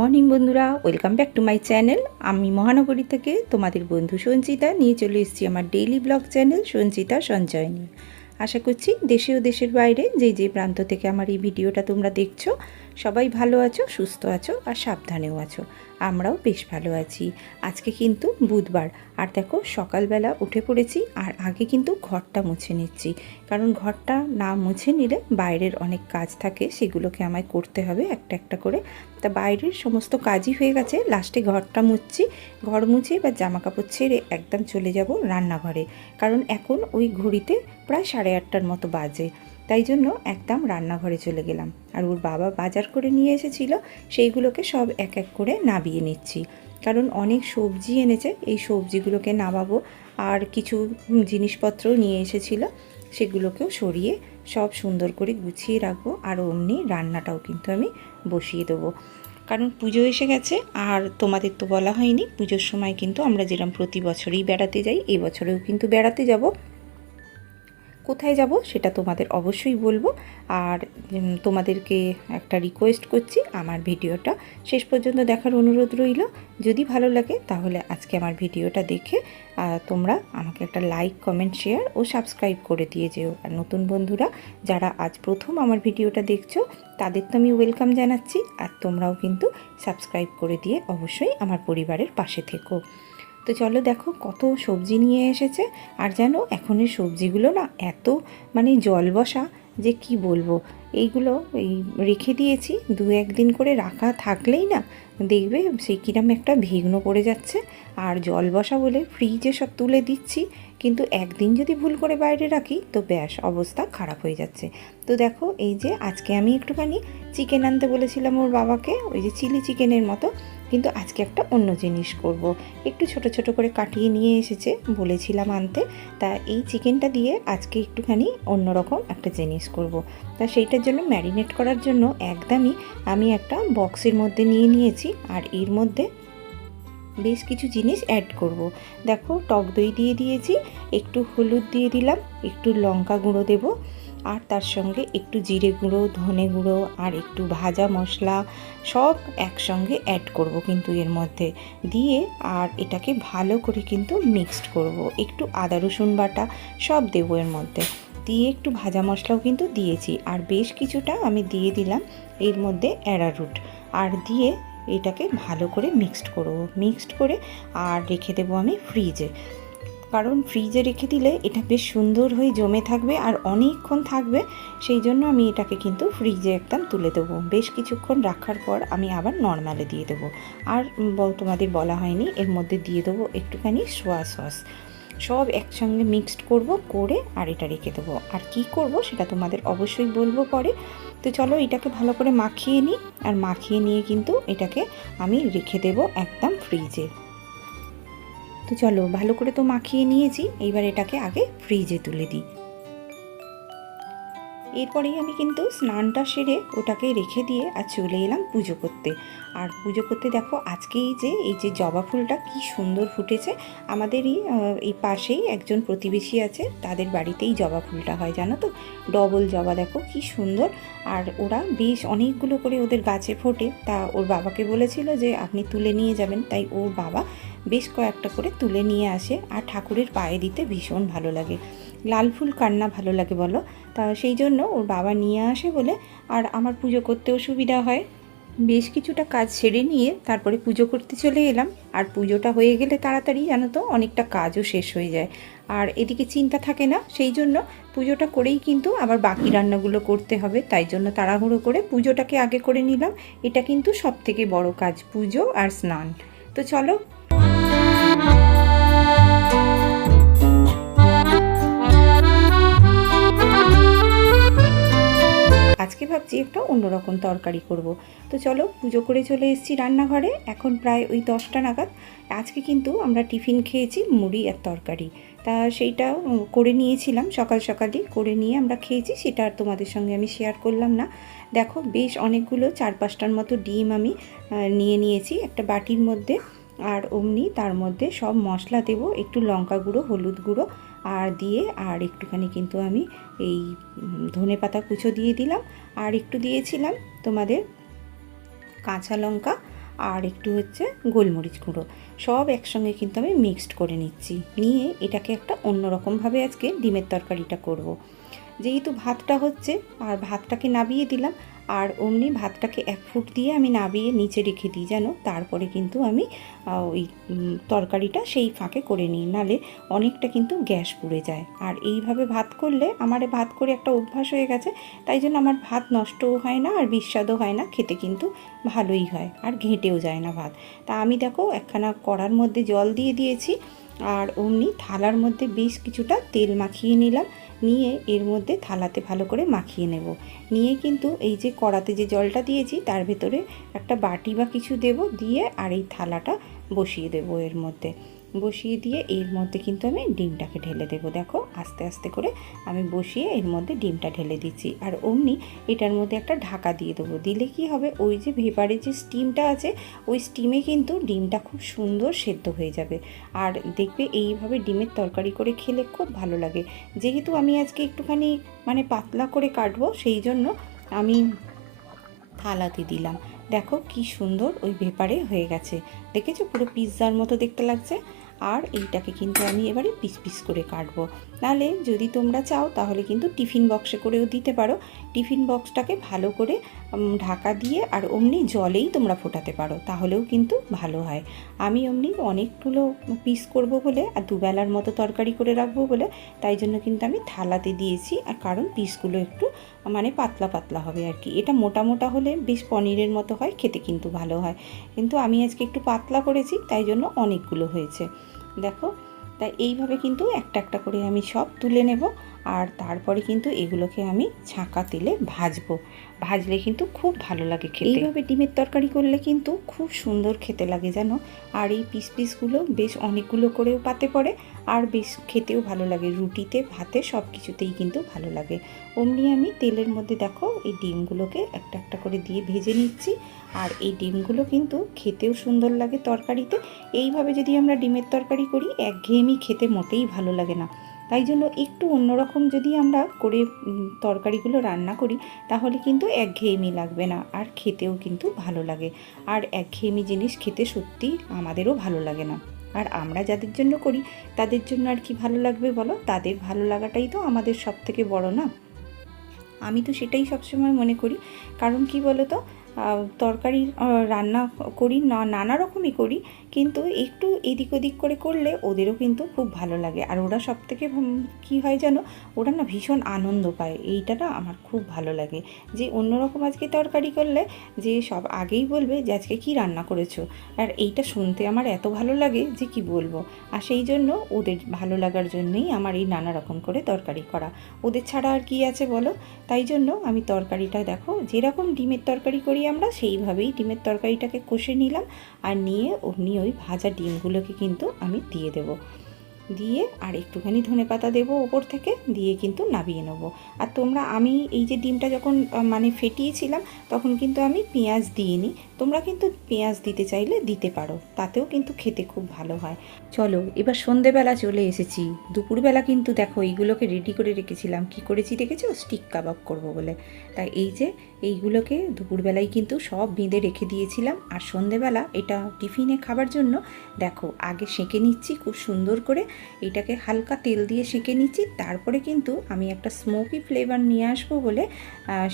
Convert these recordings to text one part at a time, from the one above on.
Morning বন্ধুরা। Welcome back to my channel আমি মহানগরী থেকে তোমাদের বন্ধু সঞ্চিতা। নিয়ে চলে এসেছি আমার ডেইলি ব্লগ চ্যানেল সঞ্চিতা সঞ্চয় নিয়ে। আশা করছি দেশে ও দেশের বাইরে যে যে প্রান্ত থেকে আমার এই ভিডিওটা তোমরা দেখছ, সবাই ভালো আছো, সুস্থ আছো আর সাবধানেও আছো। আমরাও বেশ ভালো আছি। আজকে কিন্তু বুধবার। আর দেখো, সকালবেলা উঠে পড়েছি, আর আগে কিন্তু ঘরটা মুছে নিচ্ছি। কারণ ঘরটা না মুছে নিলে বাইরের অনেক কাজ থাকে, সেগুলোকে আমায় করতে হবে একটা একটা করে। তা বাইরের সমস্ত কাজই হয়ে গেছে, লাস্টে ঘরটা মুছছি। ঘর মুছে বা জামা কাপড় ছেড়ে একদম চলে যাব রান্নাঘরে। কারণ এখন ওই ঘড়িতে প্রায় সাড়ে আটটার মতো বাজে। তাই জন্য একদম রান্নাঘরে চলে গেলাম। আর ওর বাবা বাজার করে নিয়ে এসেছিল, সেইগুলোকে সব এক এক করে নাবিয়ে নিচ্ছি। কারণ অনেক সবজি এনেছে, এই সবজিগুলোকে নামাবো। আর কিছু জিনিসপত্র নিয়ে এসেছিল, সেগুলোকেও সরিয়ে সব সুন্দর করে গুছিয়ে রাখব। আর অমনি রান্নাটাও কিন্তু আমি বসিয়ে দেবো। কারণ পুজো এসে গেছে, আর তোমাদের তো বলা হয়নি, পুজোর সময় কিন্তু আমরা যেরকম প্রতি বছরই বেড়াতে যাই, এবছরেও কিন্তু বেড়াতে যাব। কোথায় যাব সেটা তোমাদের অবশ্যই বলব। আর তোমাদেরকে একটা রিকোয়েস্ট করছি, আমার ভিডিওটা শেষ পর্যন্ত দেখার অনুরোধ রইল। যদি ভালো লাগে তাহলে আজকে আমার ভিডিওটা দেখে তোমরা আমাকে একটা লাইক কমেন্ট শেয়ার ও সাবস্ক্রাইব করে দিয়ে যেও। আর নতুন বন্ধুরা যারা আজ প্রথম আমার ভিডিওটা দেখছ, তাদের তো আমি ওয়েলকাম জানাচ্ছি। আর তোমরাও কিন্তু সাবস্ক্রাইব করে দিয়ে অবশ্যই আমার পরিবারের পাশে থেকো। তো চলো দেখো কত সবজি নিয়ে এসেছে। আর জানো, এখনের সবজিগুলো না এত মানে জল বসা যে কি বলব। এইগুলো এই রেখে দিয়েছি, দু একদিন করে রাখা থাকলেই না দেখবে সেই কিরম একটা ভিগ্ন পড়ে যাচ্ছে। আর জল বসা বলে ফ্রিজে সব তুলে দিচ্ছি, কিন্তু একদিন যদি ভুল করে বাইরে রাখি, তো ব্যাস অবস্থা খারাপ হয়ে যাচ্ছে। তো দেখো এই যে আজকে আমি একটুখানি চিকেন আনতে বলেছিলাম ওর বাবাকে, ওই যে চিলি চিকেনের মতো। কিন্তু আজকে একটা অন্য জিনিস করব। একটু ছোট ছোট করে কাটিয়ে নিয়ে এসেছে বলেছিলাম আনতে তা এই চিকেনটা দিয়ে আজকে একটুখানি অন্যরকম একটা জিনিস করব। তা সেইটার জন্য ম্যারিনেট করার জন্য একদমই আমি একটা বক্সের মধ্যে নিয়ে নিয়েছি আর এর মধ্যে বেশ কিছু জিনিস অ্যাড করব। দেখো টক দই দিয়ে দিয়েছি, একটু হলুদ দিয়ে দিলাম, একটু লঙ্কা গুঁড়ো দেবো আর তার সঙ্গে একটু জিরে গুঁড়ো, ধনে গুঁড়ো আর একটু ভাজা মশলা সব একসঙ্গে অ্যাড করব কিন্তু এর মধ্যে। দিয়ে আর এটাকে ভালো করে কিন্তু মিক্সড করব। একটু আদা, রসুন বাটা সব দেবো এর মধ্যে। দিয়ে একটু ভাজা মশলাও কিন্তু দিয়েছি। আর বেশ কিছুটা আমি দিয়ে দিলাম এর মধ্যে অ্যারারুট আর দিয়ে এটাকে ভালো করে মিক্সড করব। মিক্সড করে আর রেখে দেবো আমি ফ্রিজে কারণ ফ্রিজে রেখে দিলে এটা বেশ সুন্দর হয়ে জমে থাকবে আর অনেকক্ষণ থাকবে, সেই জন্য আমি এটাকে কিন্তু ফ্রিজে একদম তুলে দেবো। বেশ কিছুক্ষণ রাখার পর আমি আবার নর্মালে দিয়ে দেবো। আর তোমাদের বলা হয়নি, এর মধ্যে দিয়ে দেবো একটুখানি সোয়া সস সব একসঙ্গে মিক্সড করব, করে আর এটা রেখে দেবো। আর কি করব সেটা তোমাদের অবশ্যই বলব পরে। তো চলো এটাকে ভালো করে মাখিয়ে নিই। আর মাখিয়ে নিয়ে কিন্তু এটাকে আমি রেখে দেবো একদম ফ্রিজে তো চলো, ভালো করে তো মাখিয়ে নিয়েছি। এইবার এটাকে আগে ফ্রিজে তুলে দিই। এরপরেই আমি কিন্তু স্নানটা সেরে ওটাকে রেখে দিয়ে আর চলে এলাম পুজো করতে। আর পুজো করতে দেখো, আজকেই যে এই যে জবা ফুলটা কি সুন্দর ফুটেছে, আমাদেরই এই পাশেই একজন প্রতিবেশী আছে, তাদের বাড়িতেই জবা ফুলটা হয়, জানো তো? ডবল জবা, দেখো কি সুন্দর। আর ওরা বেশ অনেকগুলো করে ওদের গাছে ফোটে। তা ওর বাবাকে বলেছিল যে, আপনি তুলে নিয়ে যাবেন। তাই ওর বাবা বেশ কয়েকটা করে তুলে নিয়ে আসে। আর ঠাকুরের পায়ে দিতে ভীষণ ভালো লাগে। লাল ফুল কান্না ভালো লাগে বলো। তা সেই জন্য ওর বাবা নিয়ে আসে বলে, আর আমার পুজো করতেও সুবিধা হয়। বেশ কিছুটা কাজ সেরে নিয়ে তারপরে পুজো করতে চলে এলাম। আর পুজোটা হয়ে গেলে তাড়াতাড়ি জানো তো, অনেকটা কাজও শেষ হয়ে যায়। আর এদিকে চিন্তা থাকে না, সেই জন্য পুজোটা করেই কিন্তু আবার বাকি রান্নাগুলো করতে হবে, তাই জন্য তাড়াহুড়ো করে পুজোটাকে আগে করে নিলাম। এটা কিন্তু সব থেকে বড় কাজ, পুজো আর স্নান। তো চলো। আজকে ভাবছি একটা অন্যরকম তরকারি করব। তো চলো, পুজো করে চলে এসেছি রান্নাঘরে, এখন প্রায় ওই দশটা নাগাদ। আজকে কিন্তু আমরা টিফিন খেয়েছি মুড়ি আর তরকারি। তা সেইটা করে নিয়েছিলাম, সকাল সকালই করে নিয়ে আমরা খেয়েছি, সেটা আর তোমাদের সঙ্গে আমি শেয়ার করলাম না। দেখো, বেশ অনেকগুলো চার পাঁচটার মতো ডিম আমি নিয়ে নিয়েছি, একটা বাটির মধ্যে, আর অমনি তার মধ্যে সব মশলা দেব, একটু লঙ্কা গুঁড়ো, হলুদ গুঁড়ো, আর দিয়ে, আর একটুখানি কিন্তু আমি এই ধনে পাতা কুচো দিয়ে দিলাম, আর একটু দিয়েছিলাম তোমাদের কাঁচা লঙ্কা আর একটু হচ্ছে গোলমরিচ গুঁড়ো সব একসঙ্গে কিন্তু আমি মিক্সড করে নিচ্ছি নিয়ে এটাকে একটা অন্যরকমভাবে আজকে ডিমের তরকারিটা করব। যেহেতু ভাতটা হচ্ছে, আর ভাতটাকে নাবিয়ে দিলাম আর অমনি ভাতটাকে এক ফুট দিয়ে আমি নাবিয়ে নিচে রেখে দিই যেন তারপরে কিন্তু আমি ওই তরকারিটা সেই ফাঁকে করে নিই। নালে অনেকটা কিন্তু গ্যাস পুড়ে যায়। আর এইভাবে ভাত করলে আমার ভাত করে একটা অভ্যাস হয়ে গেছে, তাই জন্য আমার ভাত নষ্টও হয় না আর বিস্বাদও হয় না, খেতে কিন্তু ভালোই হয় আর ঘেঁটেও যায় না ভাত। তা আমি দেখো একখানা কড়ার মধ্যে জল দিয়ে দিয়েছি, আর অমনি থালার মধ্যে বেশ কিছুটা তেল মাখিয়ে নিলাম। নিয়ে এর মধ্যে থালাতে ভালো করে মাখিয়ে নেব। নিয়ে কিন্তু এই যে কড়াতে যে জলটা দিয়েছি, তার ভেতরে একটা বাটি বা কিছু দেব, দিয়ে আর এই থালাটা বসিয়ে দেব এর মধ্যে। বসিয়ে দিয়ে এর মধ্যে কিন্তু আমি ডিমটাকে ঢেলে দেবো। দেখো, আস্তে আস্তে করে আমি বসিয়ে এর মধ্যে ডিমটা ঢেলে দিচ্ছি। আর অমনি এটার মধ্যে একটা ঢাকা দিয়ে দেবো। দিলে কি হবে? ওই যে ভেপারে যে স্টিমটা আছে, ওই স্টিমে কিন্তু ডিমটা খুব সুন্দর সেদ্ধ হয়ে যাবে। আর দেখবে এইভাবে ডিমের তরকারি করে খেলে খুব ভালো লাগে। যেহেতু আমি আজকে একটুখানি মানে পাতলা করে কাটবো, সেই জন্য আমি থালাতে দিলাম। দেখো কি সুন্দর ওই ভেপারে হয়ে গেছে। দেখেছ? পুরো পিৎজার মতো দেখতে লাগছে। আর এইটাকে কিন্তু আমি এবারে পিস পিস করে কাটবো। নাহলে যদি তোমরা চাও, তাহলে কিন্তু টিফিন বক্সে করেও দিতে পারো। টিফিন বক্সটাকে ভালো করে ঢাকা দিয়ে আর অমনি জলেই তোমরা ফোটাতে পারো, তাহলেও কিন্তু ভালো হয়। আমি অমনি অনেকগুলো পিস করব বলে আর দুবেলার মতো তরকারি করে রাখব বলে, তাই জন্য কিন্তু আমি থালাতে দিয়েছি। আর কারণ পিসগুলো একটু মানে পাতলা পাতলা হবে আর কি। এটা মোটা মোটা হলে বেশ পনিরের মতো হয়, খেতে কিন্তু ভালো হয়। কিন্তু আমি আজকে একটু পাতলা করেছি, তাই জন্য অনেকগুলো হয়েছে। দেখো, তাই এইভাবে কিন্তু একটা একটা করে আমি সব তুলে নেব। আর তারপরে কিন্তু এগুলোকে আমি ছাঁকা তেলে ভাজবো। ভাজলে কিন্তু খুব ভালো লাগে খেতে। এইভাবে ডিমের তরকারি করলে কিন্তু খুব সুন্দর খেতে লাগে যেন আর এই পিস পিসগুলো বেশ অনেকগুলো করেও পাতে পড়ে আর বেশ খেতেও ভালো লাগে। রুটিতে, ভাতে সব কিছুতেই কিন্তু ভালো লাগে। অমনি আমি তেলের মধ্যে দেখো এই ডিমগুলোকে একটা একটা করে দিয়ে ভেজে নিচ্ছি। আর এই ডিমগুলো কিন্তু খেতেও সুন্দর লাগে তরকারিতে। এইভাবে যদি আমরা ডিমের তরকারি করি, একঘেয়েমি খেতে মোটেই ভালো লাগে না। তাই জন্য একটু অন্যরকম যদি আমরা করে তরকারিগুলো রান্না করি, তাহলে কিন্তু একঘেয়েমি লাগবে না, আর খেতেও কিন্তু ভালো লাগে। আর একঘেয়েমি জিনিস খেতে সত্যি আমাদেরও ভালো লাগে না। আর আমরা যাদের জন্য করি, তাদের জন্য আর কি ভালো লাগবে বলো? তাদের ভালো লাগাটাই তো আমাদের সব থেকে বড় না। আমি তো সেটাই সবসময় মনে করি। কারণ কি বলো তো তরকারি রান্না করি, না, নানা রকমই করি কিন্তু একটু এদিক ওদিক করে করলে ওদেরও কিন্তু খুব ভালো লাগে। আর ওরা সব থেকে কী হয় যেন ওরা না ভীষণ আনন্দ পায়। এইটা না আমার খুব ভালো লাগে। যে অন্যরকম আজকে তরকারি করলে যে সব আগেই বলবে যে আজকে কী রান্না করেছ। আর এইটা শুনতে আমার এত ভালো লাগে যে কি বলব? আর সেই জন্য ওদের ভালো লাগার জন্যই আমার এই নানা রকম করে তরকারি করা। ওদের ছাড়া আর কি আছে বলো? তাই জন্য আমি তরকারিটা দেখো, যেরকম ডিমের তরকারি করি আমরা, সেইভাবেই ডিমের তরকারিটাকে কষে নিলাম। আর নিয়ে অমনি ওই ভাজা ডিমগুলোকে কিন্তু আমি দিয়ে দেব। দিয়ে আর একটুখানি ধনে পাতা দেবো ওপর থেকে, দিয়ে কিন্তু নাবিয়ে নেব। আর তোমরা, আমি এই যে ডিমটা যখন মানে ফেটিয়েছিলাম, তখন কিন্তু আমি পেঁয়াজ দিইনি। তোমরা কিন্তু পেঁয়াজ দিতে চাইলে দিতে পারো, তাতেও কিন্তু খেতে খুব ভালো হয়। চলো, এবার সন্ধেবেলা চলে এসেছি। দুপুরবেলা কিন্তু দেখো এইগুলোকে রেডি করে রেখেছিলাম। কি করেছি দেখেছ? স্টিক কাবাব করব বলে। তাই এই যে এইগুলোকে দুপুরবেলায় কিন্তু সব বেঁধে রেখে দিয়েছিলাম। আর সন্ধেবেলা এটা টিফিনে খাবার জন্য দেখো, আগে সেঁকে নিচ্ছি খুব সুন্দর করে। এটাকে হালকা তেল দিয়ে সেঁকে নিচ্ছি। তারপরে কিন্তু আমি একটা স্মোকি ফ্লেভার নিয়ে আসব বলে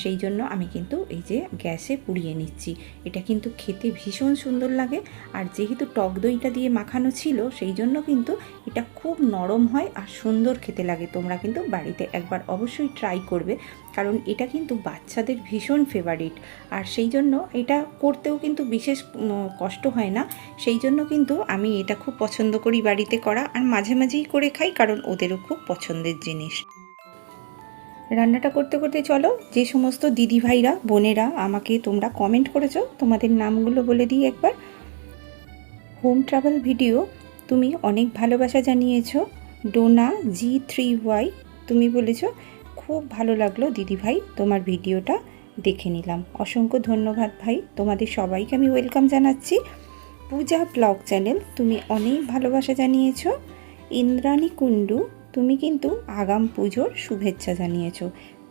সেই জন্য আমি কিন্তু এই যে গ্যাসে পুড়িয়ে নিচ্ছি। এটা কিন্তু খেতে ভীষণ সুন্দর লাগে। আর যেহেতু টক দইটা দিয়ে মাখানো ছিল, সেই জন্য কিন্তু এটা খুব নরম হয় আর সুন্দর খেতে লাগে। তোমরা কিন্তু বাড়িতে একবার অবশ্যই ট্রাই করবে, কারণ এটা কিন্তু বাচ্চাদের ভীষণ ফেভারিট আর সেই জন্য এটা করতেও কিন্তু বিশেষ কষ্ট হয় না। সেই জন্য কিন্তু আমি এটা খুব পছন্দ করি বাড়িতে করা, আর মাঝে মাঝেই করে খাই, কারণ ওদেরও খুব পছন্দের জিনিস। রান্নাটা করতে করতে চলো, যে সমস্ত দিদি ভাইরা বোনেরা আমাকে তোমরা কমেন্ট করেছ, তোমাদের নামগুলো বলে দিই একবার। হোম ট্রাভেল ভিডিও তুমি অনেক ভালোবাসা জানিয়েছ। ডোনা জি থ্রি ওয়াই তুমি বলেছ, খুব ভালো লাগল দিদি ভাই তোমার ভিডিওটা দেখে নিলাম। অসংখ্য ধন্যবাদ ভাই, তোমাদের সবাইকে আমি ওয়েলকাম জানাচ্ছি। পূজা ব্লগ চ্যানেল, তুমি অনেক ভালোবাসা জানিয়েছ। ইন্দ্রাণী কুণ্ডু তুমি কিন্তু আগাম পুজোর শুভেচ্ছা জানিয়েছ।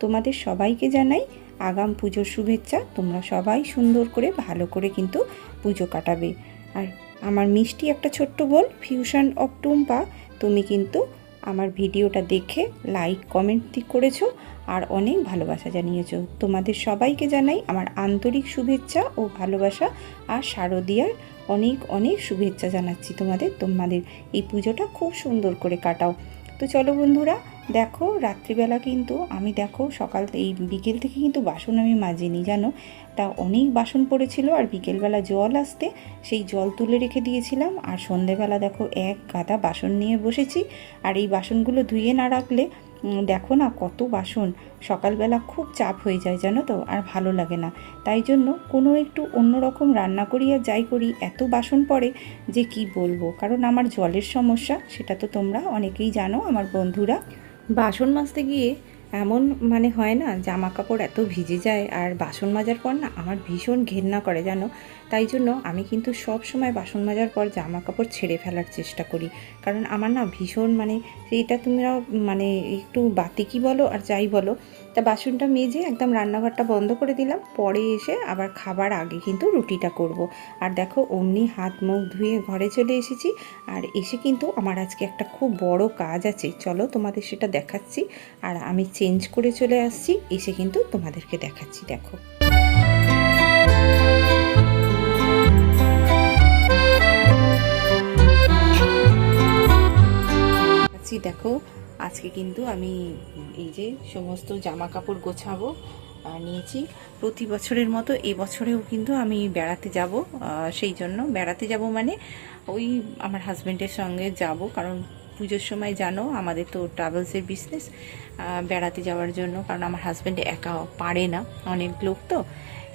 তোমাদের সবাইকে জানাই আগাম পুজোর শুভেচ্ছা। তোমরা সবাই সুন্দর করে, ভালো করে কিন্তু পুজো কাটাবে। আর আমার মিষ্টি একটা ছোট্ট বোন ফিউশন অফ টুম্পা তুমি কিন্তু আমার ভিডিওটা দেখে লাইক কমেন্ট করেছ আর অনেক ভালোবাসা জানিয়েছো। তোমাদের সবাইকে জানাই আমার আন্তরিক শুভেচ্ছা ও ভালোবাসা আর শারদিয়ার অনেক অনেক শুভেচ্ছা জানাচ্ছি তোমাদের। তোমাদের এই পুজোটা খুব সুন্দর করে কাটাও। তো চলো বন্ধুরা, দেখো রাত্রিবেলা কিন্তু আমি দেখো সকাল এই বিকেল থেকে কিন্তু বাসন আমি মাজিনি, জানো? তা অনেক বাসন পড়েছিল আর বিকেলবেলা জল আসতে সেই জল তুলে রেখে দিয়েছিলাম আর সন্ধেবেলা দেখো এক গাদা বাসন নিয়ে বসেছি আর এই বাসনগুলো ধুয়ে না রাখলে দেখো না কত বাসন। সকালবেলা খুব চাপ হয়ে যায় জানো তো, আর ভালো লাগে না। তাই জন্য কোনো একটু অন্যরকম রান্না করি আর যাই করি, এত বাসন পড়ে যে কি বলব? কারণ আমার জলের সমস্যা, সেটা তো তোমরা অনেকেই জানো, আমার বন্ধুরা। বাসন মাজতে গিয়ে এমন মানে হয় না জামা কাপড় এত ভিজে যায় আর বাসন মাজার পর না আমার ভীষণ ঘেন্না করে জানো। তাই জন্য আমি কিন্তু সব সময় বাসন মাজার পর জামা কাপড় ছেড়ে ফেলার চেষ্টা করি। কারণ আমার না ভীষণ মানে সেইটা তোমরা মানে একটু বাতিকি বলো আর যাই বলো তা বাসনটা মেজে একদম রান্নাঘরটা বন্ধ করে দিলাম। পরে এসে আবার খাবার আগে কিন্তু রুটিটা করব। আর দেখো, অমনি হাত মুখ ধুয়ে ঘরে চলে এসেছি। আর এসে কিন্তু আমার আজকে একটা খুব বড় কাজ আছে। চলো তোমাদের সেটা দেখাচ্ছি। আর আমি চেঞ্জ করে চলে আসছি। এসে কিন্তু তোমাদেরকে দেখাচ্ছি, দেখো। দেখো। আজকে কিন্তু আমি এই যে সমস্ত জামা কাপড় গোছাবো নিয়েছি। প্রতি বছরের মতো এবছরেও কিন্তু আমি বেড়াতে যাব সেই জন্য। বেড়াতে যাব মানে ওই আমার হাজব্যান্ডের সঙ্গে যাব, কারণ পুজোর সময় জানো আমাদের তো ট্রাভেলসের বিজনেস বেড়াতে যাওয়ার জন্য, কারণ আমার হাজব্যান্ড একা পারে না, অনেক লোক তো।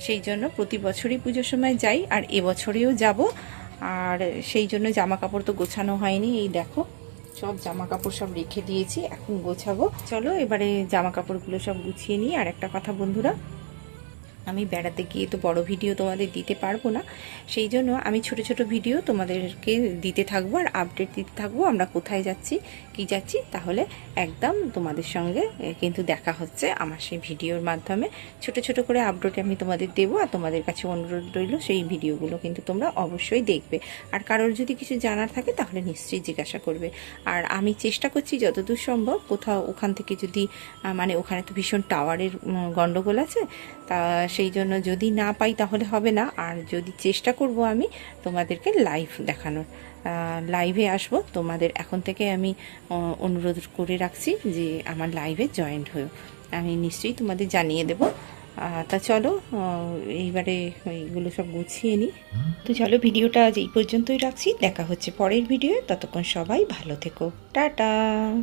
সেই জন্য প্রতি বছরই পুজোর সময় যাই, আর এবছরেও যাব। আর সেই জন্য জামা কাপড় তো গোছানো হয়নি, এই দেখো। সব জামা কাপড় সব রেখে দিয়েছি, এখন গোছাবো। চলো, এবারে জামা কাপড়গুলো সব গুছিয়ে নিই। আর একটা কথা বন্ধুরা আমি বেড়াতে গিয়ে তো বড় ভিডিও তোমাদের দিতে পারব না। সেই জন্য আমি ছোট ছোট ভিডিও তোমাদেরকে দিতে থাকব আর আপডেট দিতে থাকব। আমরা কোথায় যাচ্ছি কি যাচ্ছি তাহলে একদম তোমাদের সঙ্গে কিন্তু দেখা হচ্ছে আমার সেই ভিডিওর মাধ্যমে। ছোট ছোট করে আপডেট আমি তোমাদের দেবো আর তোমাদের কাছে অনুরোধ রইল সেই ভিডিওগুলো কিন্তু তোমরা অবশ্যই দেখবে। আর কারোর যদি কিছু জানার থাকে তাহলে নিশ্চয়ই জিজ্ঞাসা করবে। আর আমি চেষ্টা করছি যতদূর সম্ভব কোথাও ওখান থেকে যদি মানে ওখানে তো ভীষণ টাওয়ারের উম, গন্ডগোল আছে তা সেই জন্য যদি না পাই তাহলে হবে না। আর যদি চেষ্টা করব আমি তোমাদেরকে লাইভ দেখানোর। লাইভে আসব। তোমাদের এখন থেকে আমি অনুরোধ করে রাখছি যে আমার লাইভে জয়েন্ট হয়েও। আমি নিশ্চয়ই তোমাদের জানিয়ে দেব। তা চলো এইবারে এইগুলো সব গুছিয়ে নিই। তো চলো, ভিডিওটা আজ এই পর্যন্তই রাখছি। দেখা হচ্ছে পরের ভিডিও ততক্ষণ সবাই ভালো থেকো। টাটা!